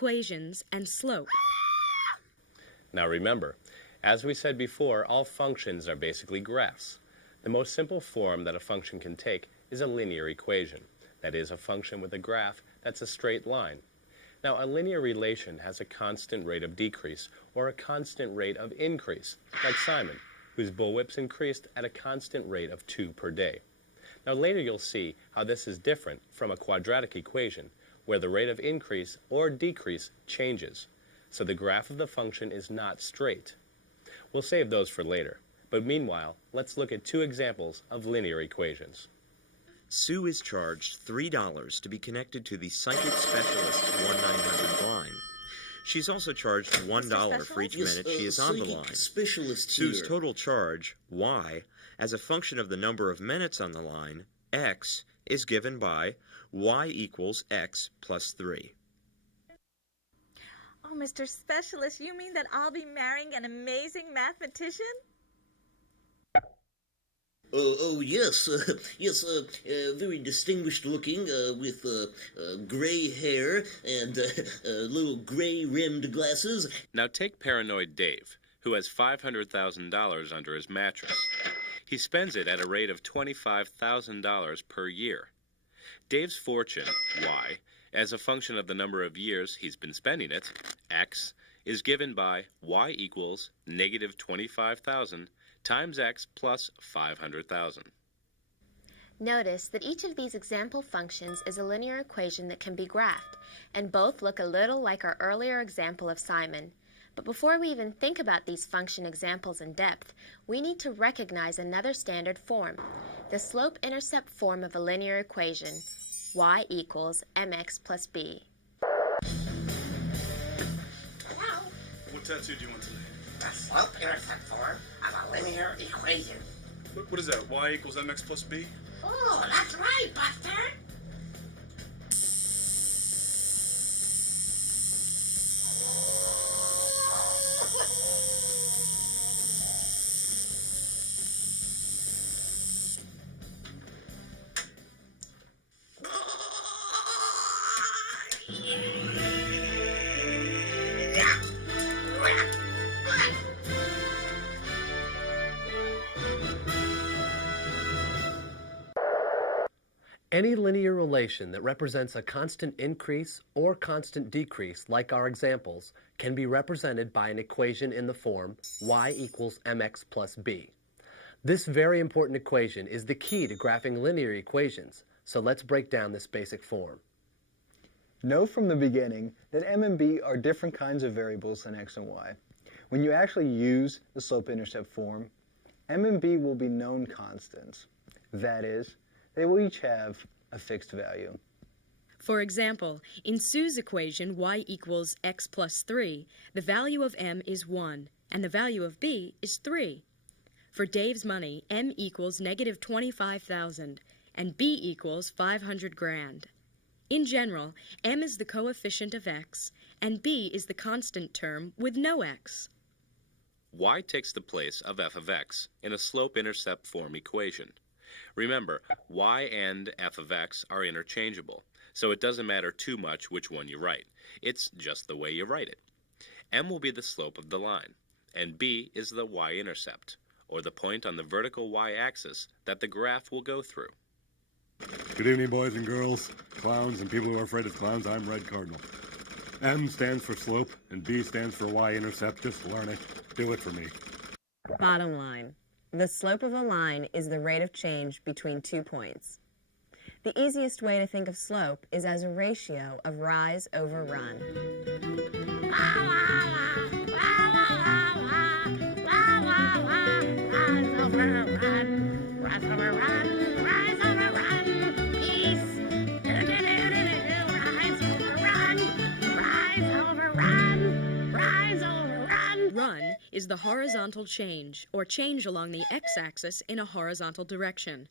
equations, and slope. Now remember, as we said before, all functions are basically graphs. The most simple form that a function can take is a linear equation. That is, a function with a graph that's a straight line. Now, a linear relation has a constant rate of decrease or a constant rate of increase, like Simon, whose bullwhips increased at a constant rate of 2 per day. Now, later you'll see how this is different from a quadratic equation, where the rate of increase or decrease changes. So the graph of the function is not straight. We'll save those for later. But meanwhile, let's look at 2 examples of linear equations. Sue is charged $3 to be connected to the psychic specialist's 1-900 line. She's also charged $1 for each minute she is on the line. Sue's total charge, y, as a function of the number of minutes on the line, x, is given by y equals x plus 3. Oh, Mr. Specialist, you mean that I'll be marrying an amazing mathematician? Yes, very distinguished looking, with gray hair and little gray-rimmed glasses. Now take paranoid Dave, who has $500,000 under his mattress. He spends it at a rate of $25,000 per year. Dave's fortune, y, as a function of the number of years he's been spending it, x, is given by y equals negative 25,000 times x plus 500,000. Notice that each of these example functions is a linear equation that can be graphed, and both look a little like our earlier example of Simon. But before we even think about these function examples in depth, we need to recognize another standard form, the slope-intercept form of a linear equation, y equals mx plus b. Hello? What tattoo do you want today? The slope-intercept form of a linear equation. What is that, y equals mx plus b? Oh, that's right, Buster. Any linear relation that represents a constant increase or constant decrease, like our examples, can be represented by an equation in the form y equals mx plus b. This very important equation is the key to graphing linear equations, so let's break down this basic form. Know from the beginning that m and b are different kinds of variables than x and y. When you actually use the slope-intercept form, m and b will be known constants. That is, they will each have a fixed value. For example, in Sue's equation y equals x plus 3, the value of m is 1, and the value of b is 3. For Dave's money, m equals negative 25,000, and b equals 500 grand. In general, m is the coefficient of x, and b is the constant term with no x. Y takes the place of f of x in a slope-intercept form equation. Remember, y and f of x are interchangeable, so it doesn't matter too much which one you write. It's just the way you write it. M will be the slope of the line, and b is the y-intercept, or the point on the vertical y-axis that the graph will go through. Good evening, boys and girls, clowns and people who are afraid of clowns. I'm Red Cardinal. M stands for slope, and B stands for y-intercept. Just learn it. Do it for me. Bottom line. The slope of a line is the rate of change between 2 points. The easiest way to think of slope is as a ratio of rise over run. Rise over run, rise over run, peace. Rise over run, rise over run, rise over run. Run is the horizontal change, or change along the x-axis in a horizontal direction.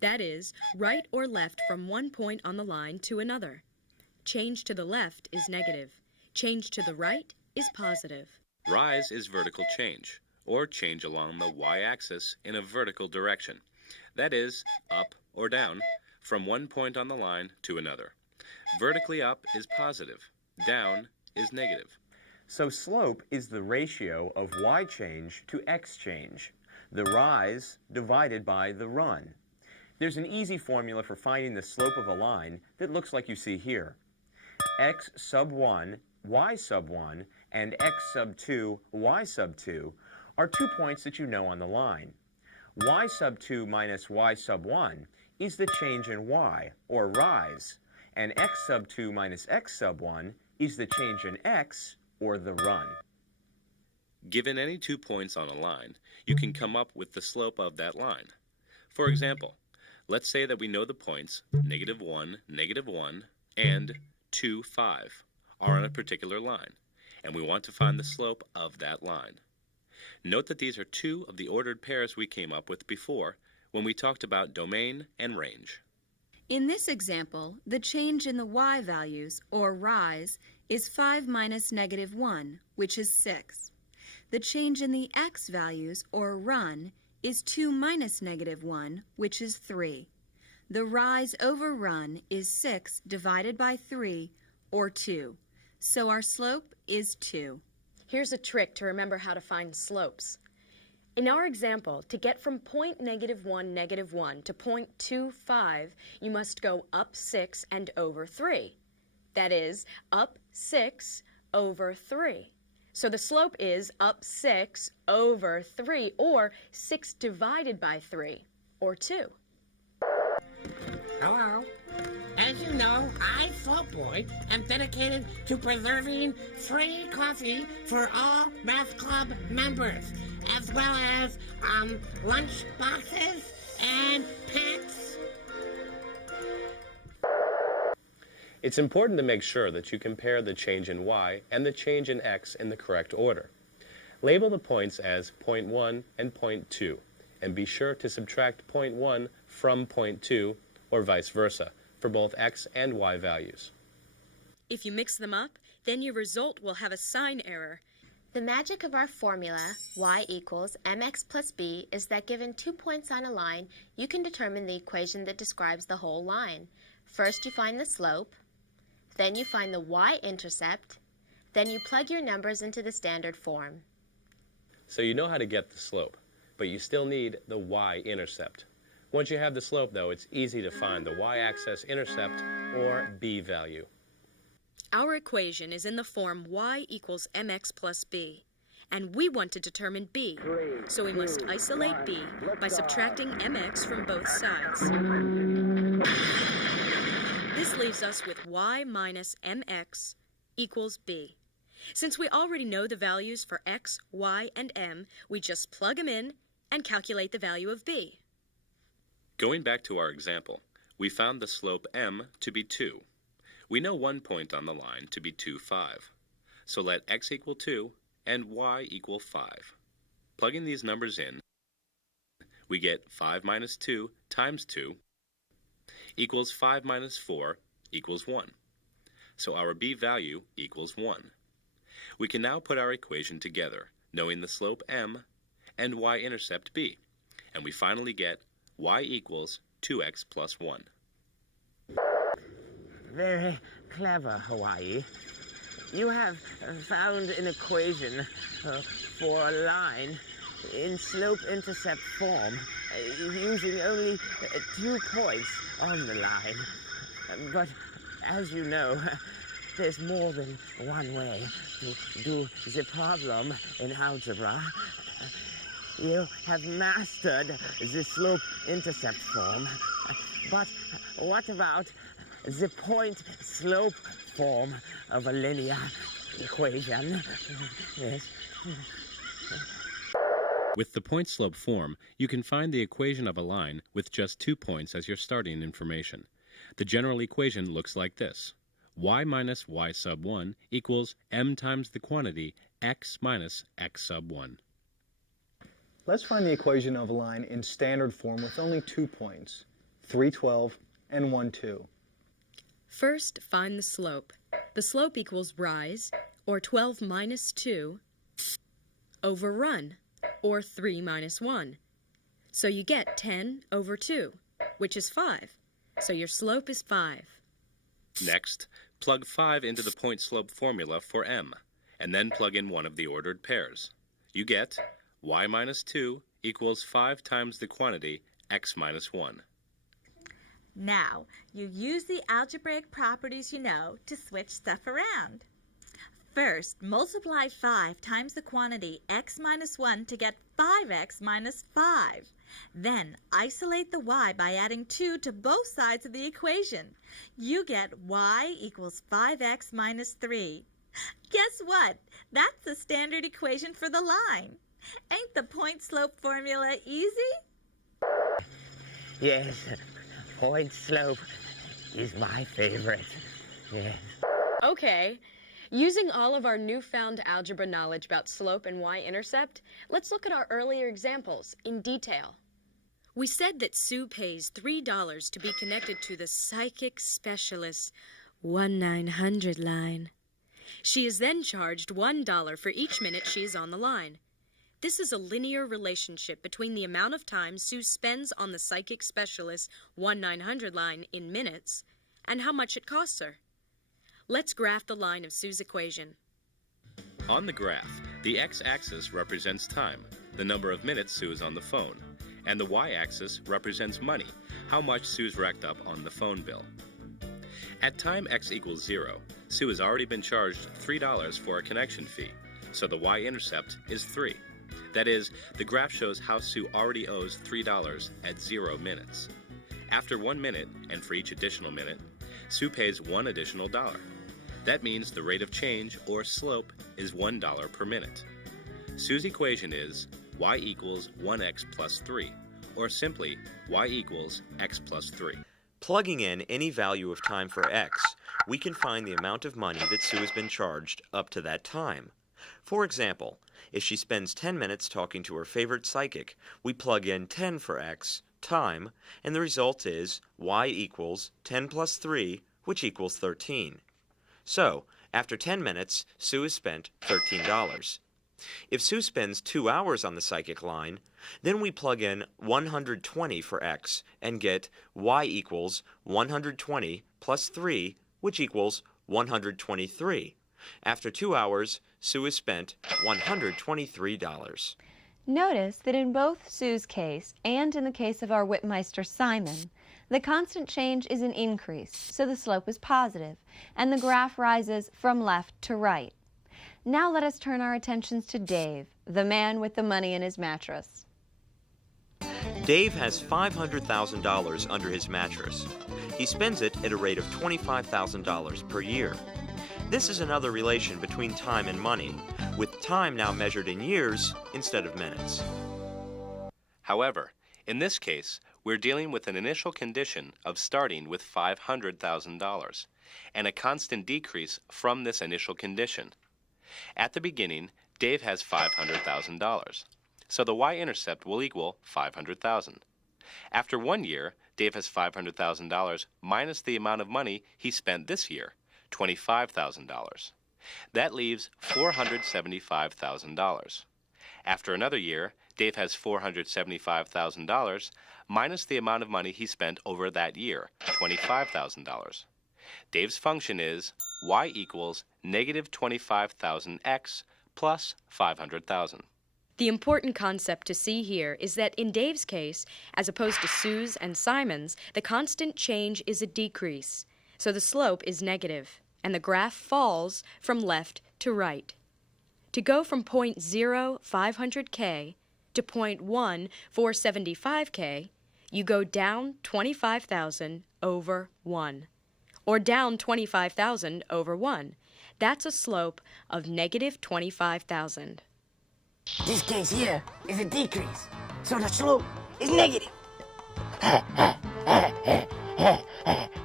That is, right or left from one point on the line to another. Change to the left is negative. Change to the right is positive. Rise is vertical change, or change along the y-axis in a vertical direction. That is, up or down, from one point on the line to another. Vertically up is positive. Down is negative. So slope is the ratio of y change to x change, the rise divided by the run. There's an easy formula for finding the slope of a line that looks like you see here. X sub 1, y sub 1, and x sub 2, y sub 2 are 2 points that you know on the line. Y sub 2 minus y sub 1 is the change in y, or rise, and x sub 2 minus x sub 1 is the change in x, or the run. Given any 2 points on a line, you can come up with the slope of that line. For example, let's say that we know the points -1, and 2, 5 are on a particular line, and we want to find the slope of that line. Note that these are 2 of the ordered pairs we came up with before when we talked about domain and range. In this example, the change in the y values, or rise, is 5 minus -1, which is 6. The change in the x values, or run, is 2 minus -1, which is 3. The rise over run is 6 divided by 3, or 2. So our slope is 2. Here's a trick to remember how to find slopes. In our example, to get from point -1 to point 2, 5, you must go up 6 and over 3. That is, up 6 over 3. So the slope is up 6 over 3, or 6 divided by 3, or 2. Hello. As you know, I, Slope Boy, am dedicated to preserving free coffee for all Math Club members, as well as lunch boxes and pets. It's important to make sure that you compare the change in y and the change in x in the correct order. Label the points as point 1 and point 2, and be sure to subtract point 1 from point 2, or vice versa, for both x and y values. If you mix them up, then your result will have a sign error. The magic of our formula, y equals mx plus b, is that given 2 points on a line, you can determine the equation that describes the whole line. First you find the slope, then you find the y-intercept, then you plug your numbers into the standard form. So you know how to get the slope, but you still need the y-intercept. Once you have the slope, though, it's easy to find the y-axis intercept, or b value. Our equation is in the form y equals mx plus b, and we want to determine b, so we must isolate b by subtracting mx from both sides. This leaves us with y minus mx equals b. Since we already know the values for x, y, and m, we just plug them in and calculate the value of b. Going back to our example, we found the slope m to be 2. We know 1 point on the line to be 2, 5. So let x equal 2 and y equal 5. Plugging these numbers in, we get 5 minus 2 times 2 equals 5 minus 4 equals 1. So our b value equals 1. We can now put our equation together, knowing the slope m and y-intercept b, and we finally get y equals 2x plus 1. Very clever, Hawaii. You have found an equation for a line in slope-intercept form, using only 2 points on the line. But as you know, there's more than one way to do the problem in algebra. You have mastered the slope-intercept form, but what about the point-slope form of a linear equation? Yes. With the point-slope form, you can find the equation of a line with just 2 points as your starting information. The general equation looks like this. Y minus y sub 1 equals m times the quantity x minus x sub 1. Let's find the equation of a line in standard form with only 2 points, 3, 12, and 1, 2. First, find the slope. The slope equals rise, or 12 minus 2, over run, or 3 minus 1. So you get 10 over 2, which is 5. So your slope is 5. Next, Plug 5 into the point-slope formula for m, and then plug in one of the ordered pairs. You get y minus 2 equals 5 times the quantity x minus 1. Now, you use the algebraic properties you know to switch stuff around. First, multiply 5 times the quantity x minus 1 to get 5x minus 5. Then, isolate the y by adding 2 to both sides of the equation. You get y equals 5x minus 3. Guess what? That's the standard equation for the line. Ain't the point-slope formula easy? Yes, point slope is my favorite. Yes. Okay. Using all of our newfound algebra knowledge about slope and y-intercept, let's look at our earlier examples in detail. We said that Sue pays $3 to be connected to the psychic specialist's 1-900 line. She is then charged $1 for each minute she is on the line. This is a linear relationship between the amount of time Sue spends on the psychic specialist's 1-900 line in minutes and how much it costs her. Let's graph the line of Sue's equation. On the graph, the x-axis represents time, the number of minutes Sue is on the phone, and the y-axis represents money, how much Sue's racked up on the phone bill. At time x equals 0, Sue has already been charged $3 for a connection fee, so the y-intercept is 3. That is, the graph shows how Sue already owes $3 at 0 minutes. After 1 minute, and for each additional minute, Sue pays $1 additional dollar. That means the rate of change, or slope, is $1 per minute. Sue's equation is y equals 1x plus 3, or simply y equals x plus 3. Plugging in any value of time for x, we can find the amount of money that Sue has been charged up to that time. For example, if she spends 10 minutes talking to her favorite psychic, we plug in 10 for x, time, and the result is y equals 10 plus 3, which equals 13. So, after 10 minutes, Sue has spent $13. If Sue spends 2 hours on the psychic line, then we plug in 120 for x and get y equals 120 plus 3, which equals 123. After 2 hours, Sue has spent $123. Notice that in both Sue's case and in the case of our Whitmeister Simon, the constant change is an increase, so the slope is positive, and the graph rises from left to right. Now let us turn our attentions to Dave, the man with the money in his mattress. Dave has $500,000 under his mattress. He spends it at a rate of $25,000 per year. This is another relation between time and money, with time now measured in years instead of minutes. However, in this case, we're dealing with an initial condition of starting with $500,000 and a constant decrease from this initial condition. At the beginning, Dave has $500,000, so the y-intercept will equal 500,000. After 1 year, Dave has $500,000 minus the amount of money he spent this year, $25,000. That leaves $475,000. After another year, Dave has $475,000 minus the amount of money he spent over that year, $25,000. Dave's function is y equals negative 25,000x plus 500,000. The important concept to see here is that in Dave's case, as opposed to Sue's and Simon's, the constant change is a decrease, so the slope is negative, and the graph falls from left to right. To go from point 0, 500K, to point 1, 475K, you go down 25,000 over 1, or down 25,000 over 1. That's a slope of negative 25,000. This case here is a decrease, so the slope is negative.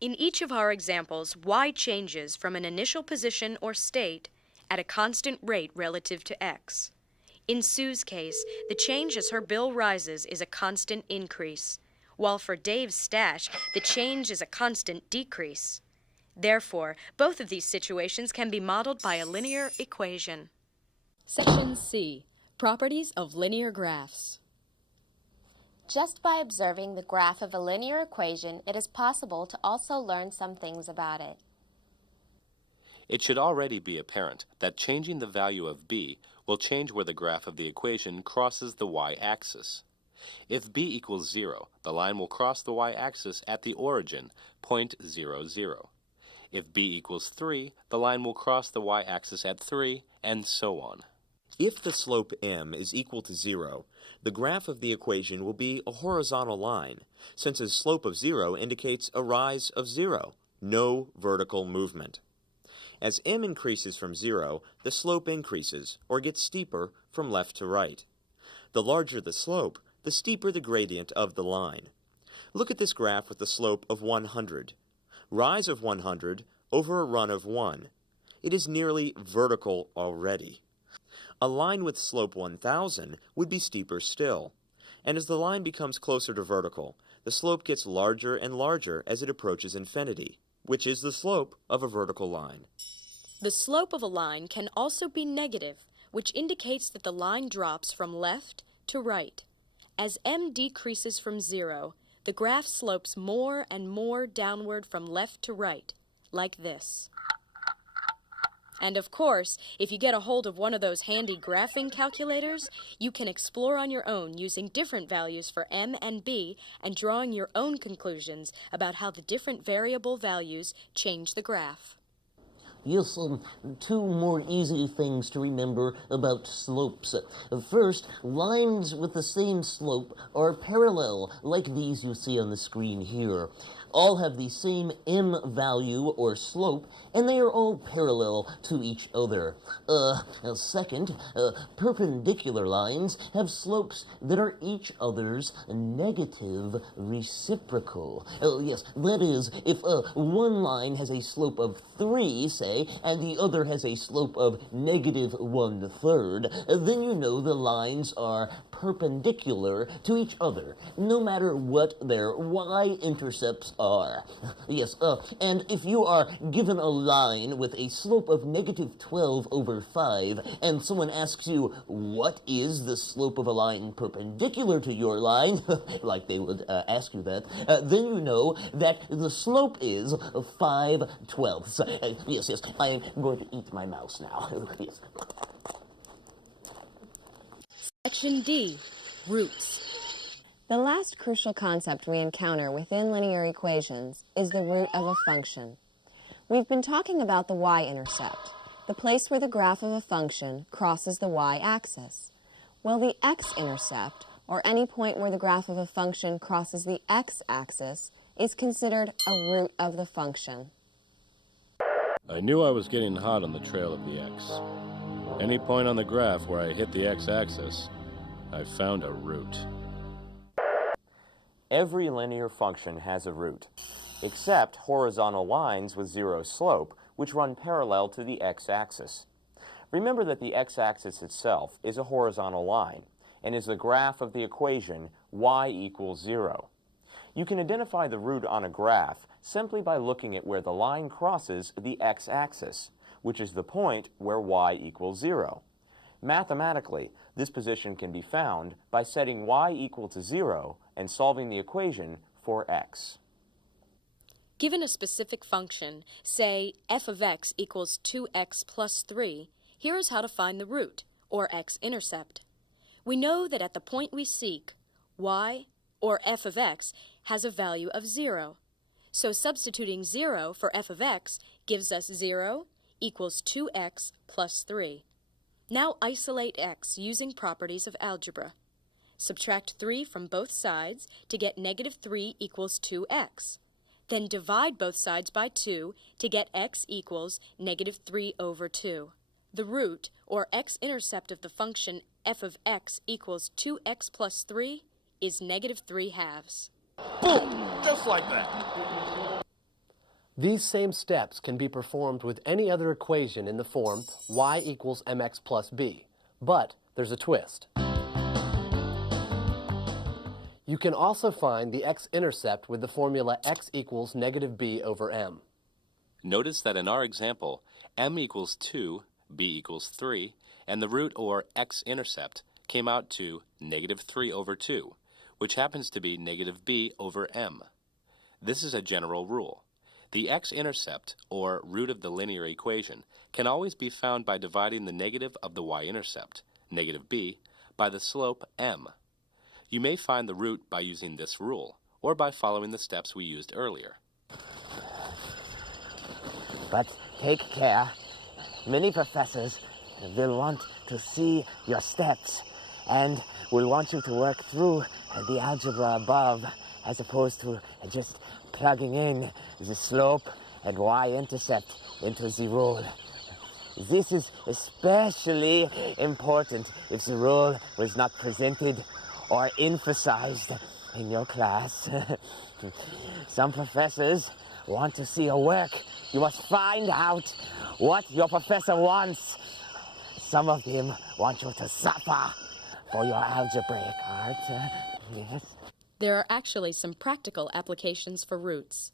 In each of our examples, y changes from an initial position or state at a constant rate relative to x. In Sue's case, the change as her bill rises is a constant increase, while for Dave's stash, the change is a constant decrease. Therefore, both of these situations can be modeled by a linear equation. Section C. Properties of linear graphs. Just by observing the graph of a linear equation, it is possible to also learn some things about it. It should already be apparent that changing the value of b will change where the graph of the equation crosses the y-axis. If b equals 0, the line will cross the y-axis at the origin, point 0, 0. If b equals 3, the line will cross the y-axis at 3, and so on. If the slope m is equal to 0, the graph of the equation will be a horizontal line, since a slope of 0 indicates a rise of 0, no vertical movement. As m increases from 0, the slope increases, or gets steeper, from left to right. The larger the slope, the steeper the gradient of the line. Look at this graph with the slope of 100. Rise of 100 over a run of 1. It is nearly vertical already. A line with slope 1000 would be steeper still. And as the line becomes closer to vertical, the slope gets larger and larger as it approaches infinity, which is the slope of a vertical line. The slope of a line can also be negative, which indicates that the line drops from left to right. As m decreases from 0, the graph slopes more and more downward from left to right, like this. And of course, if you get a hold of one of those handy graphing calculators, you can explore on your own using different values for m and b and drawing your own conclusions about how the different variable values change the graph. Yes, two more easy things to remember about slopes. First, lines with the same slope are parallel, like these you see on the screen here. All have the same m value or slope, and they are all parallel to each other. Second, perpendicular lines have slopes that are each other's negative reciprocal. Yes, that is, if one line has a slope of 3, say, and the other has a slope of negative 1/3, then you know the lines are perpendicular to each other, no matter what their y-intercepts are. Yes, and if you are given a line with a slope of negative 12/5, and someone asks you, what is the slope of a line perpendicular to your line, like they would ask you that, then you know that the slope is 5/12. Yes, I am going to eat my mouse now. Yes. Section D, roots. The last crucial concept we encounter within linear equations is the root of a function. We've been talking about the y-intercept, the place where the graph of a function crosses the y-axis. Well, the x-intercept, or any point where the graph of a function crosses the x-axis, is considered a root of the function. I knew I was getting hot on the trail of the x. Any point on the graph where I hit the x-axis, I found a root. Every linear function has a root, except horizontal lines with 0 slope, which run parallel to the x-axis. Remember that the x-axis itself is a horizontal line, and is the graph of the equation y equals 0. You can identify the root on a graph simply by looking at where the line crosses the x-axis, which is the point where y equals 0. Mathematically, this position can be found by setting y equal to 0 and solving the equation for x. Given a specific function, say f of x equals 2x plus 3, here is how to find the root, or x-intercept. We know that at the point we seek, y, or f of x, has a value of 0. So substituting 0 for f of x gives us 0 equals 2x plus 3. Now isolate x using properties of algebra. Subtract 3 from both sides to get negative 3 equals 2x. Then divide both sides by 2 to get x equals negative 3/2. The root, or x-intercept of the function f of x equals 2x plus 3, is negative 3/2. Boom! Just like that. These same steps can be performed with any other equation in the form y equals mx plus b, but there's a twist. You can also find the x-intercept with the formula x equals negative b over m. Notice that in our example, m equals 2, b equals 3, and the root, or x-intercept, came out to negative 3/2, which happens to be negative b over m. This is a general rule. The x-intercept, or root of the linear equation, can always be found by dividing the negative of the y-intercept, negative b, by the slope m. You may find the root by using this rule, or by following the steps we used earlier. But take care. Many professors will want to see your steps and will want you to work through the algebra above as opposed to just plugging in the slope and y-intercept into the rule. This is especially important if the rule was not presented or emphasized in your class. Some professors want to see your work. You must find out what your professor wants. Some of them want you to suffer for your algebraic art. Yes. There are actually some practical applications for roots.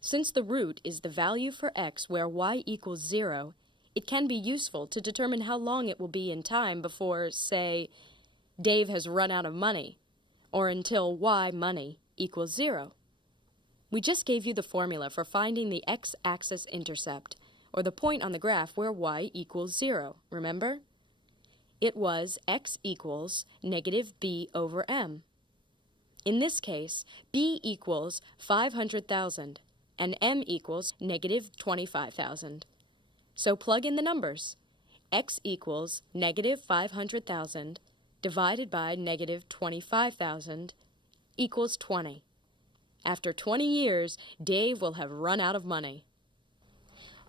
Since the root is the value for x where y equals 0, it can be useful to determine how long it will be in time before, say, Dave has run out of money, or until y money equals 0. We just gave you the formula for finding the x-axis intercept, or the point on the graph where y equals 0, remember? It was x equals negative b over m. In this case, b equals 500,000 and m equals negative 25,000. So plug in the numbers. X equals negative 500,000 divided by negative 25,000 equals 20. After 20 years, Dave will have run out of money.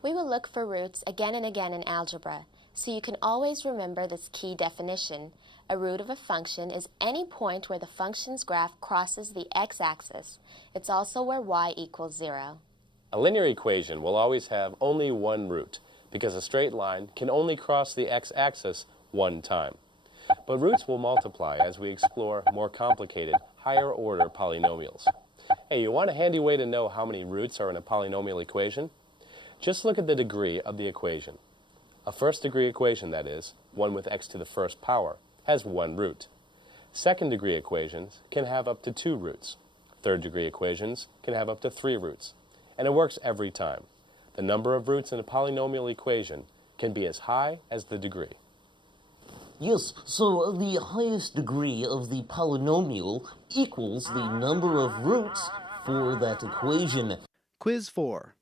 We will look for roots again and again in algebra, so you can always remember this key definition. A root of a function is any point where the function's graph crosses the x-axis. It's also where y equals 0. A linear equation will always have only one root, because a straight line can only cross the x-axis one time. But roots will multiply as we explore more complicated, higher-order polynomials. Hey, you want a handy way to know how many roots are in a polynomial equation? Just look at the degree of the equation. A first-degree equation, that is, one with x to the first power, has one root. Second-degree equations can have up to 2 roots. Third-degree equations can have up to 3 roots. And it works every time. The number of roots in a polynomial equation can be as high as the degree. Yes, so the highest degree of the polynomial equals the number of roots for that equation. Quiz 4.